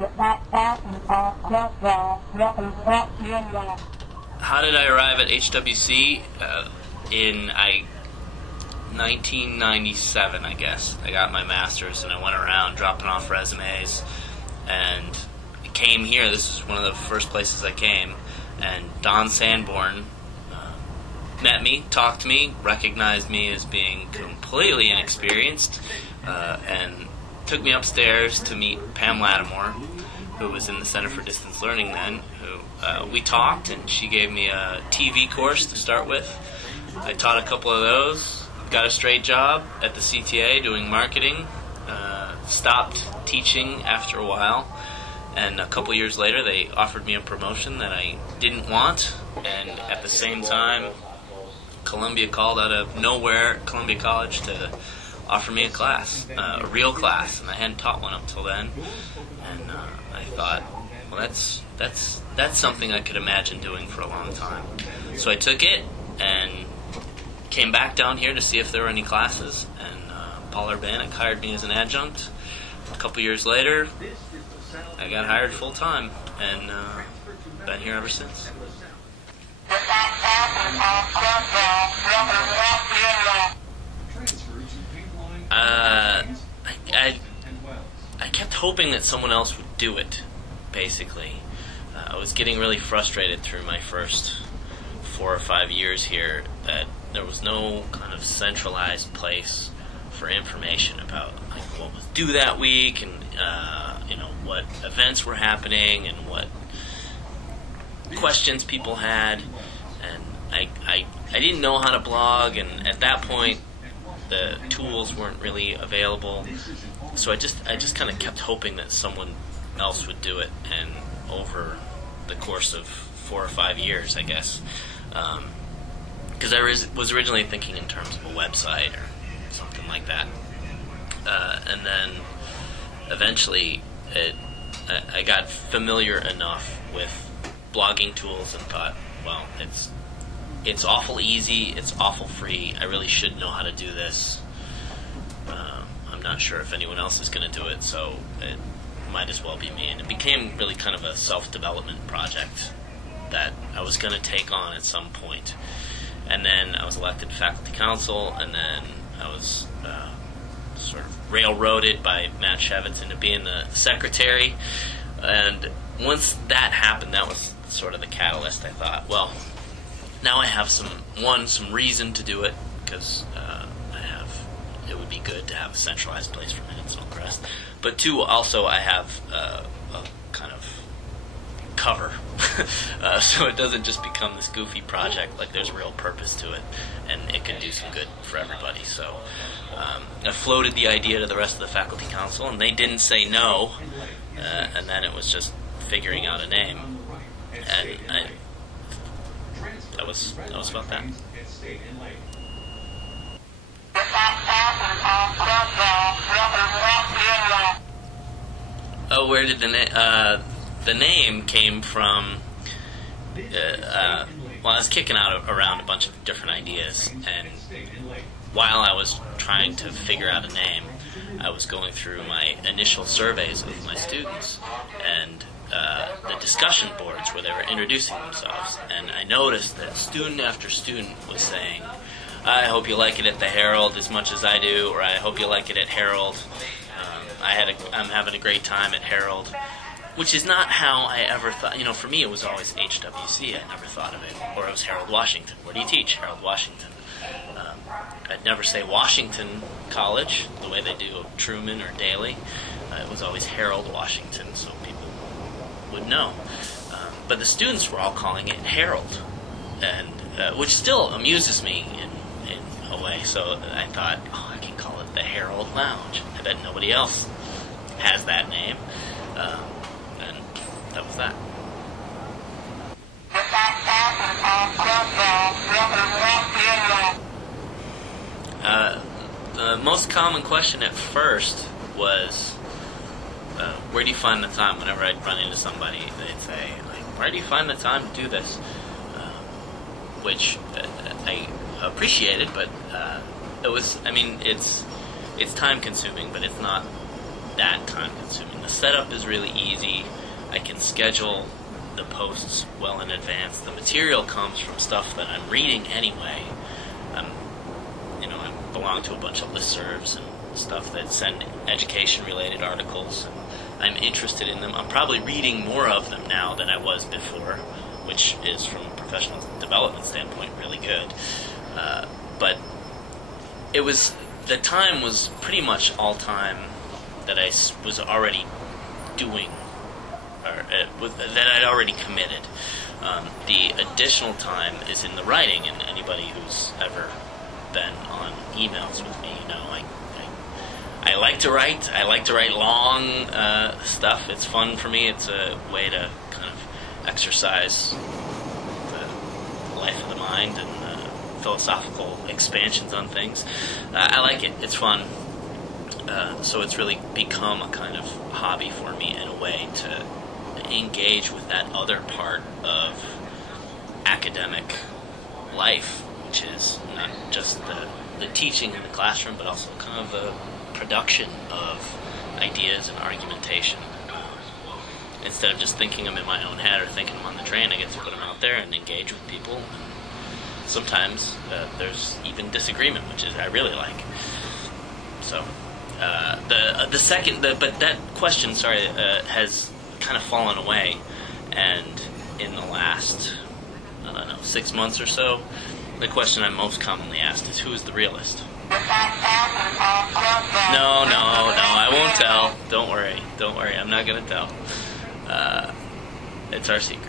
How did I arrive at HWC? In 1997, I guess. I got my master's and I went around dropping off resumes and came here. This was one of the first places I came, and Don Sanborn met me, talked to me, recognized me as being completely inexperienced, and took me upstairs to meet Pam Lattimore, who was in the Center for Distance Learning then. We talked, and she gave me a TV course to start with. I taught a couple of those, got a straight job at the CTA doing marketing, stopped teaching after a while, and a couple years later they offered me a promotion that I didn't want, and at the same time Columbia called out of nowhere, Columbia College, to offer me a class, a real class, and I hadn't taught one up till then, and I thought, well, that's something I could imagine doing for a long time. So I took it and came back down here to see if there were any classes, and Paul Urbanek hired me as an adjunct. A couple years later, I got hired full-time, and been here ever since. I kept hoping that someone else would do it, basically. I was getting really frustrated through my first 4 or 5 years here that there was no kind of centralized place for information about like what was due that week, and what events were happening and what questions people had, and I didn't know how to blog, and at that point the tools weren't really available, so I just kind of kept hoping that someone else would do it, and over the course of 4 or 5 years, I guess, because I was originally thinking in terms of a website or something like that, and then eventually I got familiar enough with blogging tools and thought, well, it's awful easy, it's awful free, I really should know how to do this. I'm not sure if anyone else is going to do it, so it might as well be me. And it became really kind of a self-development project that I was going to take on at some point. And then I was elected to faculty council, and then I was sort of railroaded by Matt Shevitz into being the secretary. And once that happened, that was sort of the catalyst. I thought, well, now I have some reason to do it, because it would be good to have a centralized place for minutes and all the rest. But 2, also I have a kind of cover, so it doesn't just become this goofy project. Like, there's a real purpose to it, and it can do some good for everybody. So I floated the idea to the rest of the faculty council, and they didn't say no, and then it was just figuring out a name, and that was about that. Oh, where did the name came from? Well, I was kicking around a bunch of different ideas, and while I was trying to figure out a name, I was going through my initial surveys with my students, and the discussion boards where they were introducing themselves, and I noticed that student after student was saying, I hope you like it at the Herald as much as I do, or I hope you like it at Herald. I'm having a great time at Herald, which is not how I ever thought. For me it was always HWC. I never thought of it. Or it was Harold Washington. Where do you teach? Harold Washington. I'd never say Washington College the way they do Truman or Daly. It was always Harold Washington, so people would know. But the students were all calling it Herald, and which still amuses me in a way. So I thought, I can call it the Herald Lounge. I bet nobody else has that name. And that was that. The most common question at first was, where do you find the time? Whenever I'd run into somebody, they'd say, where do you find the time to do this? Which I appreciated, but it's time consuming, but it's not that time consuming. The setup is really easy. I can schedule the posts well in advance. The material comes from stuff that I'm reading anyway. I belong to a bunch of listservs and stuff that send education-related articles. I'm interested in them. I'm probably reading more of them now than I was before, which is, from a professional development standpoint, really good. But the time was pretty much all time that I was already doing, that I'd already committed. The additional time is in the writing, and anybody who's ever been on emails with me, I like to write. I like to write long stuff. It's fun for me. It's a way to kind of exercise the life of the mind and philosophical expansions on things. I like it. It's fun. So it's really become a kind of hobby for me in a way to engage with that other part of academic life, which is not just the teaching in the classroom, but also kind of the production of ideas and argumentation. Instead of just thinking them in my own head or thinking them on the train, I get to put them out there and engage with people. And sometimes there's even disagreement, which I really like. So but that question, has kind of fallen away, and in the last 6 months or so, the question I'm most commonly asked is, who is the realist? No, I won't tell. Don't worry, I'm not going to tell. It's our secret.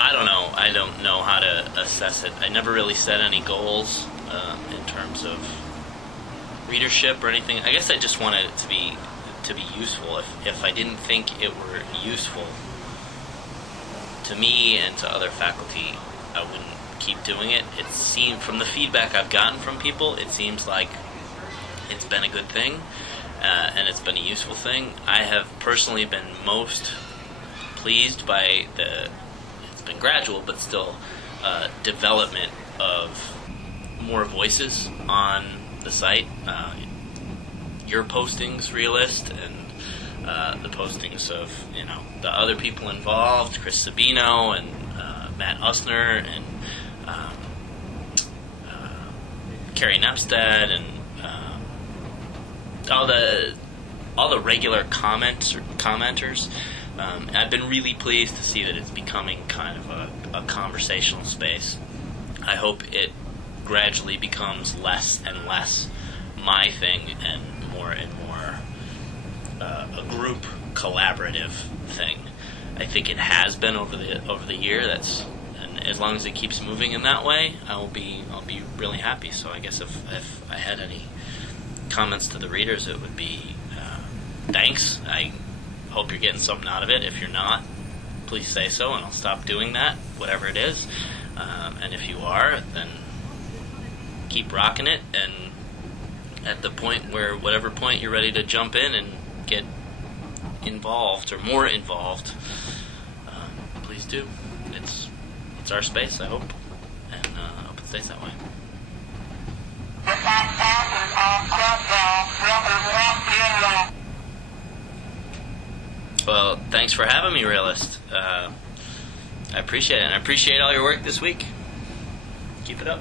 I don't know. I don't know how to assess it. I never really set any goals in terms of readership or anything. I guess I just wanted it to be useful. If I didn't think it were useful to me and to other faculty, I wouldn't keep doing it. It seemed, from the feedback I've gotten from people, it seems like it's been a good thing, and it's been a useful thing. I have personally been most pleased by it's been gradual, but still, development of more voices on the site. Your postings, Realist, and the postings of the other people involved, Chris Sabino and Matt Usner and Carrie Nepstead, and all the regular commenters. I've been really pleased to see that it's becoming kind of a conversational space. I hope it gradually becomes less and less my thing and more a group collaborative thing. I think it has been over the year. And as long as it keeps moving in that way, I'll be really happy. So I guess if I had any comments to the readers, it would be thanks. I hope you're getting something out of it. If you're not, please say so, and I'll stop doing that, whatever it is. And if you are, then keep rocking it. And at the point whatever point you're ready to jump in and get involved or more involved, please do. It's our space, I hope, and I hope it stays that way. Well, thanks for having me, Realist. I appreciate it, and I appreciate all your work this week. Keep it up.